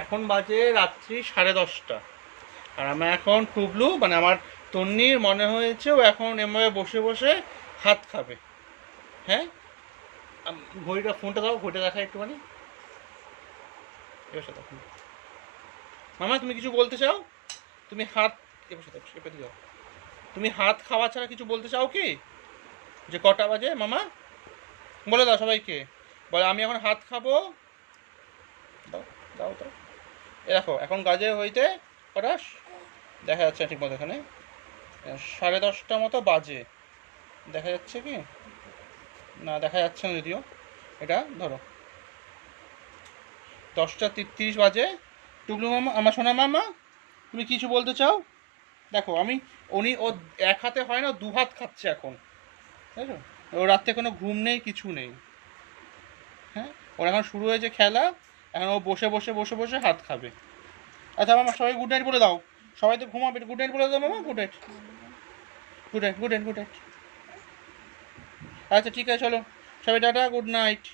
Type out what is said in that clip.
এখন বাজে রাত্রি 10:30, আর আমি এখন টুবলু মানে আমার তন্নির মনে হয়েছে ও এখন এমভাবে বসে বসে ভাত খাবে। হ্যাঁ, ঘড়িটা, ফোনটা দাও, ঘড়িটা দেখা একটুখানি। এবার দেখো মামা, তুমি কিছু বলতে চাও? তুমি হাত এবার যাও, তুমি হাত খাওয়া ছাড়া কিছু বলতে চাও কি? যে কটা বাজে মামা বলে দাও সবাইকে, বলে আমি এখন হাত খাবো। দাও দাও দাও। এ দেখো এখন কাজে হইতে কটা দেখা যাচ্ছে ঠিক মতো, এখানে 10:30 মতো বাজে। দেখা যাচ্ছে কি না, দেখা যাচ্ছে না যদিও। এটা ধরো 10:33 বাজে। টুকলু মামা, আমার সোনা মামা, তুমি কিছু বলতে চাও? দেখো আমি, ও এক হাতে হয় না, দু হাত খাচ্ছে এখন, বুঝেছো? ওর রাত্রে কোনো ঘুম নেই, কিছু নেই। হ্যাঁ, ওর এখন শুরু হয়েছে খেলা, এখন ও বসে বসে বসে বসে হাত খাবে। আচ্ছা মামা, সবাই গুড নাইট বলে দাও। সবাই তো ঘুমাবে, গুড নাইট বলে দাও মামা। Good night, good night, good night, good night. আচ্ছা ঠিক আছে, চলো সবাই টাটা, গুড নাইট।